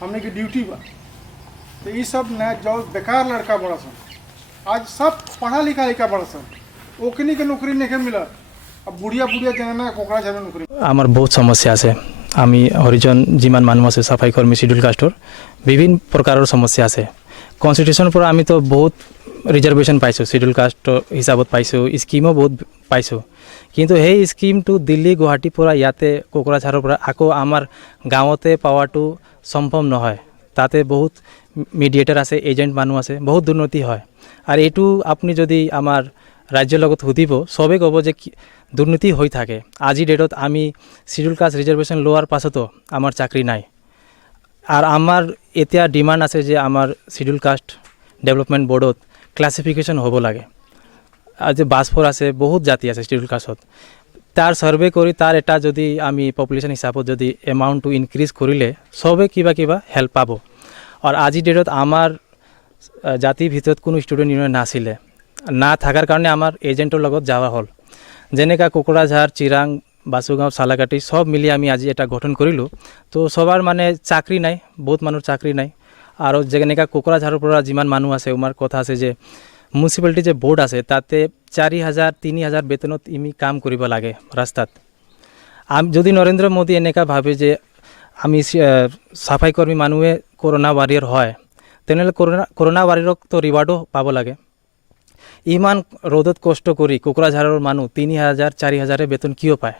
हमने की ड्यूटी बा। तो ये सब न जो बेकार लड़का बड़ा सन, आज सब पढ़ा लिखा लिखा बड़ा सन, ओकनी के नौकरी नहीं मिला। अब बुढ़िया बुढ़िया जना कोकड़ा झाड़े नौकरी आमार बहुत समस्या আছে। আমি হরিজন যিমান মানুহ আছে সাফাই কর্মী শিডিউল কাস্টর বিভিন্ন প্রকারের সমস্যা আছে। কনস্টিটিউশনৰ পৰা আমি তো বহুত ৰিজাৰ্ভেশ্যন পাইছোঁ, শিডিউল কাষ্ট হিচাপত পাইছোঁ, স্কিমো বহুত পাইছোঁ। কিন্তু সেই স্কিমটো দিল্লী গুৱাহাটীৰ পৰা ইয়াতে কোকৰাঝাৰৰ পৰা আকৌ আমাৰ গাঁৱতে পাৱাটো সম্ভৱ নহয়। তাতে বহুত মিডিয়েটাৰ আছে, এজেণ্ট মানুহ আছে, বহুত দুৰ্নীতি হয়। আৰু এইটো আপুনি যদি আমাৰ ৰাজ্যৰ লগত সুধিব চবে ক'ব যে দুৰ্নীতি হৈ থাকে। আজি ডেটত আমি শিডিউল কাষ্ট ৰিজাৰ্ভেশ্যন লোৱাৰ পাছতো আমাৰ চাকৰি নাই। আর আমার এতিয়া ডিমান্ড আছে যে আমার শিডিউল কাস্ট ডেভেলপমেন্ট বোর্ডত ক্লাসিফিকেশন হব লাগে। আর যে বাসফোর আছে, বহুত জাতি আছে শিডিউল কাস্টত, তার সার্ভে করি তার এটা যদি আমি পপুলেশন হিসাবত যদি এমাউন্টটো ইনক্রিজ করিলে সবে কিবা কিবা হেল্প পাব। আর আজি ডেটত আমার জাতির ভিতৰত কোনো স্টুডেন্ট ইউনিয়ন নাছিলে, না থাকাৰ কাৰণে আমাৰ এজেন্টৰ লগত যাওয়া হল। যেনেকা কোকৰাঝাৰ, চিৰাং, বাসুগাঁও, সালাকাটি সব মিলিয়ে আমি আজি এটা গঠন কৰিলোঁ। তো সবাৰ মানে চাকৰি নাই, বহুত মানুষ চাকৰি নাই। আৰু যেনেকা কোকৰাঝাৰৰ পৰা যিমান মানুহ আছে আমাৰ কথা আছে যে মিউনিচিপালিটি যে বোৰ্ড আছে তাতে 4,000 3,000 বেতনত আমি কাম কৰিব লাগে ৰাস্তাত। যদি নৰেন্দ্ৰ মোদী এনেকা ভাবে যে আমি সাফাই কর্মী মানুহে করোনা ওয়ারিয়র হয়, তেনেহ'লে করোনা ওয়ারিয়রক তো রিওয়ার্ডও পাব লাগে। ইমান রোদত কষ্ট করি কোকরাঝারের মানুষ 3,000 4,000 বেতন কিয় পায়?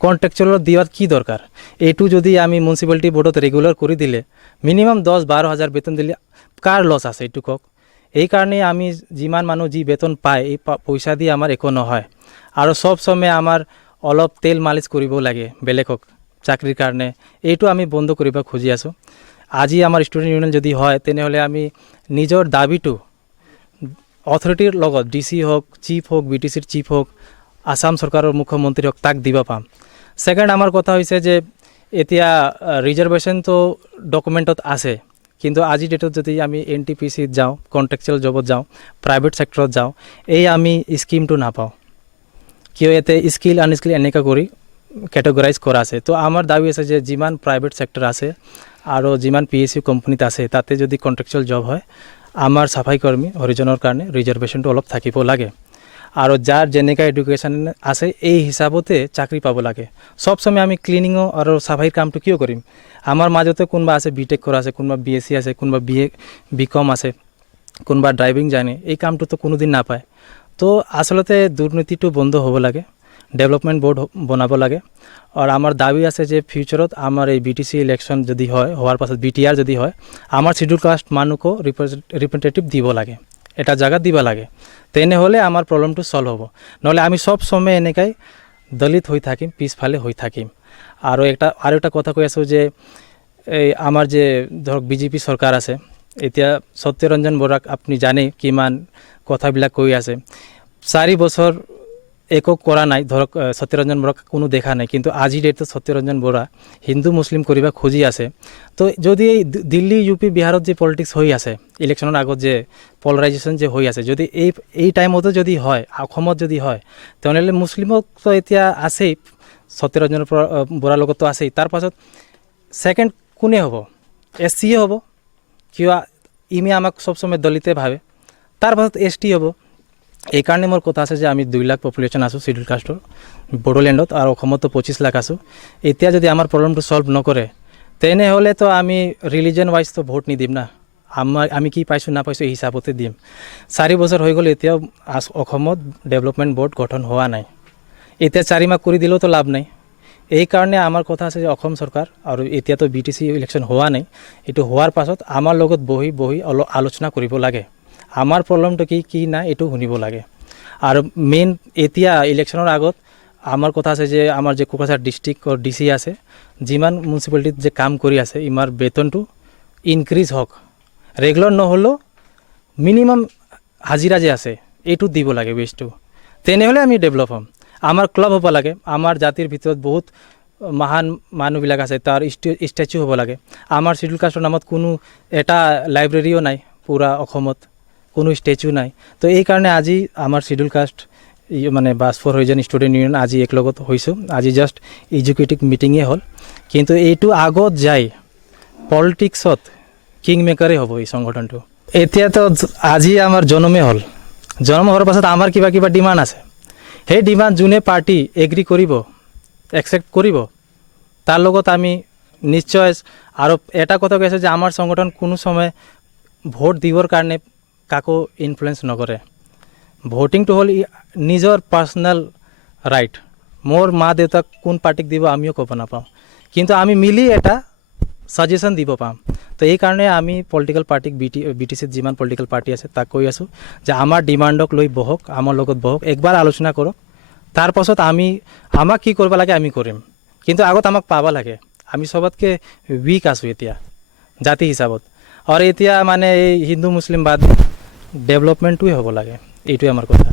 কন্ট্রাকচুয়াল দিয়ার কি দরকার? এইটু যদি আমি মিউনিসিপালিটি বোর্ডত রেগুলার করে দিলে মিনিমাম 10-12 বেতন দিলে কার লস আছে এইটু কক? এই কারণে আমি যিমান মানুষ যি বেতন পায় এই পয়সা দিয়ে আমার একো নহয়। আৰু সব সময় আমাৰ অলপ তেল মালিশ কৰিব লাগে বেলেগক চাকৰিৰ কাৰণে। এইটু আমি বন্ধ কৰিব খুঁজি আছো। আজি আমার স্টুডেন্ট ইউনিয়ন যদি হয় তেনেহলে আমি নিজের দাবিটো অথরিটির লগত ডিসি হোক, চিফ হোক, বিটিসির চিফ হোক, আসাম সরকারের মুখ্যমন্ত্রী হোক, তাক দিব পাম। সেকেন্ড আমার কথা হয়েছে যে এতিয়া রিজার্ভেশন তো ডকুমেন্টত আছে, কিন্তু আজি ডেটত যদি আমি NTPC যাওঁ, কন্ট্রাকচুয়াল জবত যাওঁ, প্রাইভেট সেক্টরত যাওঁ, এই আমি স্কিমটো নাপাওঁ। কিয় এতে স্কিল আনস্কিল এনেকা কৰি ক্যাটেগৰাইজ কৰা আছে। তো আমাৰ দাবি আছে যে যিমান প্ৰাইভেট সেক্টৰ আছে আৰু যিমান PSU কোম্পানিত আছে তাতে যদি কন্ট্ৰাকচুয়াল জব হয়, আমাৰ সাফাই কৰ্মী হৰিজনেৰ কাৰণে ৰিজাৰ্ভেশনটো অলপ থাকিব লাগে। আৰু যাৰ যেনেকা এডুকেশন আছে এই হিসাবতে চাকৰি পাব লাগে। সব সময় আমি ক্লিনিংও আৰু সাফাইৰ কামটো কিয় কৰিম? আমাৰ মাজতে কোনোবা আছে বিটেক কৰা আছে, কোনোবা BSc আছে, কোনোবা BA BCom আছে, কোনোবা ড্রাইভিং জানে, এই কামটো তো কোনোদিন নাপায়। তো আসলতে দুর্নীতিটো বন্ধ হ'ব লাগে, ডেভেলপমেন্ট বোর্ড বনাব লাগে। আর আমার দাবি আছে যে ফিউচারত আমার এই BTC ইলেকশন যদি হয়, হওয়ার পাছত BTR যদি হয়, আমার শিডিউল কাস্ট মানুষকো রিপ্রেজেন্টেটিভ দিব লাগে, এটা জায়গা দিব লাগে। তেনেহলে আমার প্রবলেমটো সলভ হ'ব। নহলে আমি সব সময় এনেকাই দলিত হয়ে থাকিম, পিছফালে হয়ে থাকিম। আৰু একটা কথা কৈ আছো যে এই আমাৰ যে ধৰক BJP সৰকাৰ আছে, এতিয়া সত্যৰঞ্জন বৰাক আপনি জানে কিমান কথাবিলাক কৈ আছে। 4 বছর একো করা নাই, ধরক সত্যরঞ্জন বরা কোনো দেখা নাই, কিন্তু আজি ডেটত সত্যরঞ্জন বরা হিন্দু মুসলিম করিবা খুঁজি আছে। তো যদি এই দিল্লী UP বিহারত যে পলিটিক্স হয়ে আছে, ইলেকশনের আগত যে পলারাইজেশন যে হয়ে আছে, যদি এই টাইমতো যদি হয়, অসমত যদি হয়, তেনেহ'লে মুসলিমক তো এতিয়া আছেই, সত্যরঞ্জন বৰাৰ লগত তো আছেই। তাৰ পাছত সেকেন্ড কোনে হ'ব? SC হ'ব, কিয় ইমি আমাক সবসময় দলিতে ভাবে। তাৰ পাছত ST হ'ব। এই কারণে মোর কথা আছে যে আমি 2 লাখ পপুলেশন আছো শিডিউল কাস্টর বড়োল্যান্ডত, আর অসমত তো 25 লাখ আছো। এতিয়া যদি আমার প্রবলেমটো সলভ নকরে তেনেহলে তো আমি রিলিজন ওয়াইজ তো ভোট নিদিম না। আমি কি পাইছোঁ না পাইছোঁ এই হিসাবতে দিম। 4 বছর হয়ে গেল এতিয়াও অসমত ডেভেলপমেন্ট বোর্ড গঠন হওয়া নাই। এতিয়া 4 মাহ করে দিলেও তো লাভ নাই। এই কারণে আমার কথা আছে যে অসম সরকার, আর এতিয়া তো BTC ইলেকশন হওয়া নাই, এইটো হওয়ার পাছত আমার লগত বহি আলোচনা কৰিব লাগে। আমার প্রবলেমটো কি না এইটো শুনিব লাগে। আর মেইন এতিয়া ইলেকশনের আগত আমার কথা আছে যে আমার যে কোকৰাঝাৰ ডিস্ট্ৰিক্ট DC আছে, যিমান মিউনিসিপালিটিত যে কাম কৰি আছে, ইমাৰ বেতনটো ইনক্রিজ হোক। রেগুলার নহলেও মিনিমাম হাজিরা যে আছে এইটো দিব লাগে বেজটো, তেনেহলে আমি ডেভেলপ হম। আমার ক্লাব হ'ব লাগে, আমার জাতির ভিতৰত বহুত মহান মানুহবিলাক আছে, তাৰ স্ট্যাচু হ'ব লাগে। আমাৰ শিডিউল কাস্টৰ নামত কোনো এটা লাইব্রেরিও নাই, পুরা অসমত কোনো স্ট্যাচু নাই। তো এই কারণে আজি আমার শিডিউল কাস্ট মানে বাসফোর হরিজন স্টুডেন্ট ইউনিয়ন আজি একলগত হয়েছো। আজি জাস্ট এডুকেটিভ মিটিংয়ে হল, কিন্তু এইটো আগত যাই পলিটিক্সত কিং মেকাৰেই হ'ব এই সংগঠনটো। এতিয়াতো আজি আমাৰ জন্মে হ'ল, জন্ম হোৱাৰ পাছত আমাৰ কিবা কিবা ডিমাণ্ড আছে, সেই ডিমাণ্ড যোনে পাৰ্টি এগ্ৰি কৰিব, একচেপ্ট কৰিব, তাৰ লগত আমি নিশ্চয়। আৰু এটা কথা কৈছে যে আমাৰ সংগঠন কোনো সময় ভোট দিবৰ কাৰণে কাকো ইনফ্লুৱেঞ্চ নকৰে। ভোটিংটো হ'ল নিজৰ পাৰ্চনেল ৰাইট। মোৰ মা দেউতাক কোন পাৰ্টিক দিব আমিও ক'ব নাপাওঁ, কিন্তু আমি মিলি এটা ছাজেশ্যন দিব পাম। তো এই কাৰণে আমি পলিটিকেল পাৰ্টিক বি টি চিত যিমান পলিটিকেল পাৰ্টি আছে তাক কৈ আছোঁ যে আমাৰ ডিমাণ্ডক লৈ বহক, আমাৰ লগত বহক, একবাৰ আলোচনা কৰক, তাৰপাছত আমাক কি কৰিব লাগে আমি কৰিম, কিন্তু আগত আমাক পাব লাগে। আমি চবতকৈ উইক আছোঁ এতিয়া জাতি হিচাপত। আৰু এতিয়া মানে এই হিন্দু মুছলিম বাদ ডেভেলপমেণ্টটোৱে হ'ব লাগে, এইটোৱে আমাৰ কথা।